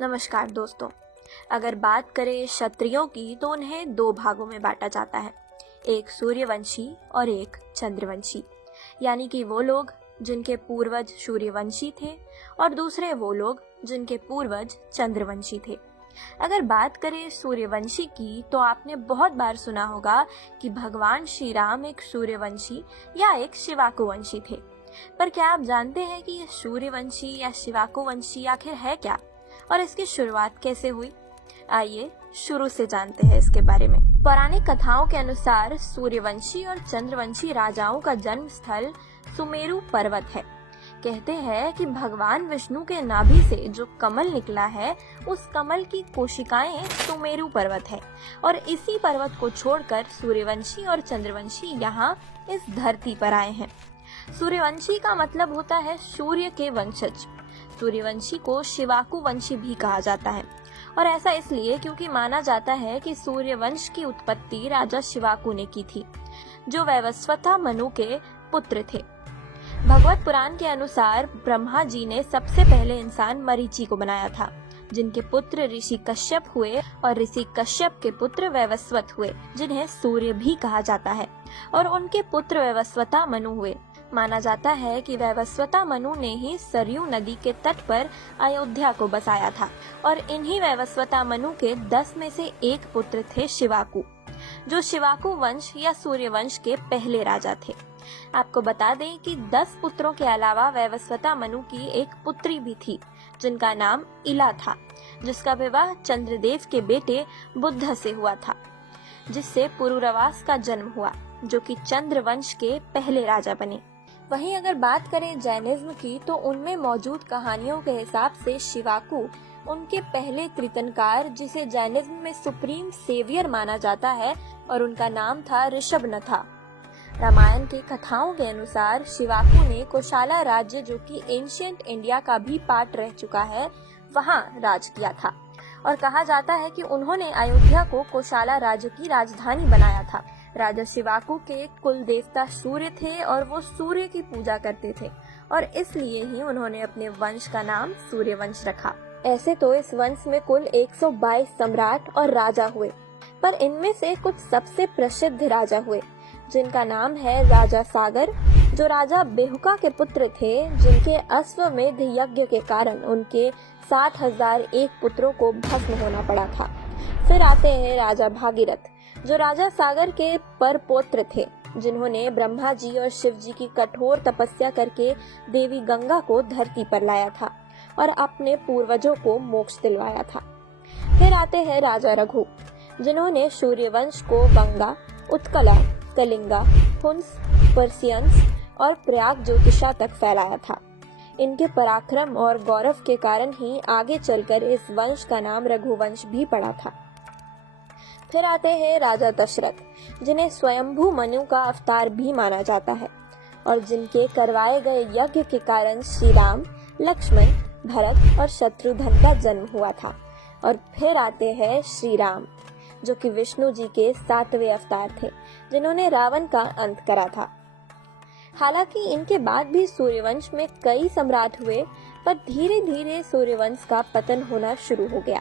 नमस्कार दोस्तों। अगर बात करें क्षत्रियों की तो उन्हें दो भागों में बांटा जाता है, एक सूर्यवंशी और एक चंद्रवंशी। यानी कि वो लोग जिनके पूर्वज सूर्यवंशी थे और दूसरे वो लोग जिनके पूर्वज चंद्रवंशी थे। अगर बात करें सूर्यवंशी की तो आपने बहुत बार सुना होगा कि भगवान श्री राम एक सूर्यवंशी या एक शिवाकुवंशी थे। पर क्या आप जानते हैं कि ये सूर्यवंशी या शिवाकुवंशी आखिर है क्या और इसकी शुरुआत कैसे हुई? आइए शुरू से जानते हैं इसके बारे में। पौराणिक कथाओं के अनुसार सूर्यवंशी और चंद्रवंशी राजाओं का जन्म स्थल सुमेरु पर्वत है। कहते हैं कि भगवान विष्णु के नाभि से जो कमल निकला है उस कमल की कोशिकाएं सुमेरु पर्वत है और इसी पर्वत को छोड़कर सूर्यवंशी और चंद्रवंशी यहाँ इस धरती पर आए हैं। सूर्यवंशी का मतलब होता है सूर्य के वंशज। सूर्यवंशी को शिवाकुवंशी भी कहा जाता है और ऐसा इसलिए क्योंकि माना जाता है कि सूर्यवंश की उत्पत्ति राजा शिवाकु ने की थी, जो वैवस्वता मनु के पुत्र थे। भगवत पुराण के अनुसार ब्रह्मा जी ने सबसे पहले इंसान मरीचि को बनाया था, जिनके पुत्र ऋषि कश्यप हुए और ऋषि कश्यप के पुत्र वैवस्वत हुए, जिन्हें सूर्य भी कहा जाता है, और उनके पुत्र वैवस्वता मनु हुए। माना जाता है कि वैवस्वता मनु ने ही सरयू नदी के तट पर अयोध्या को बसाया था और इन्हीं वैवस्वता मनु के 10 में से एक पुत्र थे शिवाकु, जो शिवाकु वंश या सूर्यवंश के पहले राजा थे। आपको बता दें कि 10 पुत्रों के अलावा वैवस्वता मनु की एक पुत्री भी थी, जिनका नाम इला था, जिसका विवाह चंद्रदेव के बेटे बुद्ध से हुआ था, जिससे पुरुरवास का जन्म हुआ, जो कि चंद्रवंश के पहले राजा बने। वहीं अगर बात करें जैनिज्म की तो उनमें मौजूद कहानियों के हिसाब से शिवाकु उनके पहले तीर्थंकर, जिसे जैनिज्म में सुप्रीम सेवियर माना जाता है, और उनका नाम था ऋषभनथा। रामायण की कथाओं के अनुसार शिवाकु ने कोशाला राज्य, जो कि एंशिएंट इंडिया का भी पार्ट रह चुका है, वहां राज किया था और कहा जाता है कि उन्होंने अयोध्या को कोशाला राज्य की राजधानी बनाया था। राजा शिवाकु के कुल देवता सूर्य थे और वो सूर्य की पूजा करते थे और इसलिए ही उन्होंने अपने वंश का नाम सूर्यवंश रखा। ऐसे तो इस वंश में कुल 122 सम्राट और राजा हुए, पर इनमें से कुछ सबसे प्रसिद्ध राजा हुए, जिनका नाम है राजा सागर, जो राजा बेहुका के पुत्र थे, जिनके अश्वमेध यज्ञ के कारण उनके 7001 पुत्रों को भस्म होना पड़ा था। फिर आते हैं राजा भागीरथ, जो राजा सागर के परपौत्र थे, जिन्होंने ब्रह्मा जी और शिव जी की कठोर तपस्या करके देवी गंगा को धरती पर लाया था और अपने पूर्वजों को मोक्ष दिलवाया था। फिर आते हैं राजा रघु, जिन्होंने सूर्यवंश को गंगा, उत्कला, कलिंगा, हुंस, पर्सियंस और प्रयाग ज्योतिषा तक फैलाया था। इनके पराक्रम और गौरव के कारण ही आगे चलकर इस वंश का नाम रघुवंश भी पड़ा था। फिर आते हैं राजा दशरथ, जिन्हें स्वयंभू मनु का अवतार भी माना जाता है और जिनके करवाए गए यज्ञ के कारण श्री राम, लक्ष्मण, भरत और शत्रुघ्न का जन्म हुआ था। और फिर आते हैं श्री राम, जो कि विष्णु जी के 7वें अवतार थे, जिन्होंने रावण का अंत करा था। हालांकि इनके बाद भी सूर्यवंश में कई सम्राट हुए, पर धीरे धीरे सूर्यवंश का पतन होना शुरू हो गया।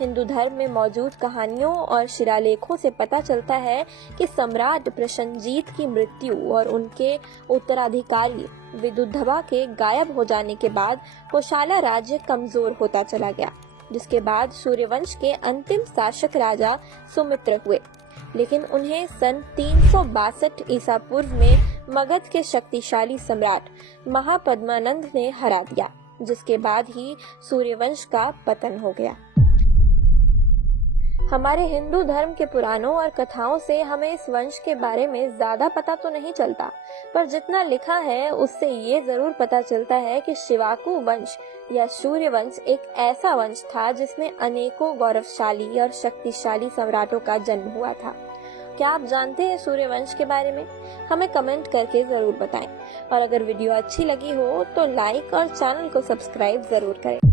हिंदू धर्म में मौजूद कहानियों और शिलालेखों से पता चलता है कि सम्राट प्रसन्नजीत की मृत्यु और उनके उत्तराधिकारी विदुद्धवा के गायब हो जाने के बाद कोशाला राज्य कमजोर होता चला गया, जिसके बाद सूर्यवंश के अंतिम शासक राजा सुमित्र हुए, लेकिन उन्हें सन 362 ईसा पूर्व में मगध के शक्तिशाली सम्राट महापद्मानंद ने हरा दिया, जिसके बाद ही सूर्यवंश का पतन हो गया। हमारे हिंदू धर्म के पुराणों और कथाओं से हमें इस वंश के बारे में ज्यादा पता तो नहीं चलता, पर जितना लिखा है उससे ये जरूर पता चलता है कि शिवाकु वंश या सूर्यवंश एक ऐसा वंश था जिसमें अनेकों गौरवशाली और शक्तिशाली सम्राटों का जन्म हुआ था। क्या आप जानते हैं सूर्यवंश के बारे में? हमें कमेंट करके जरूर बताएं और अगर वीडियो अच्छी लगी हो तो लाइक और चैनल को सब्सक्राइब जरूर करें।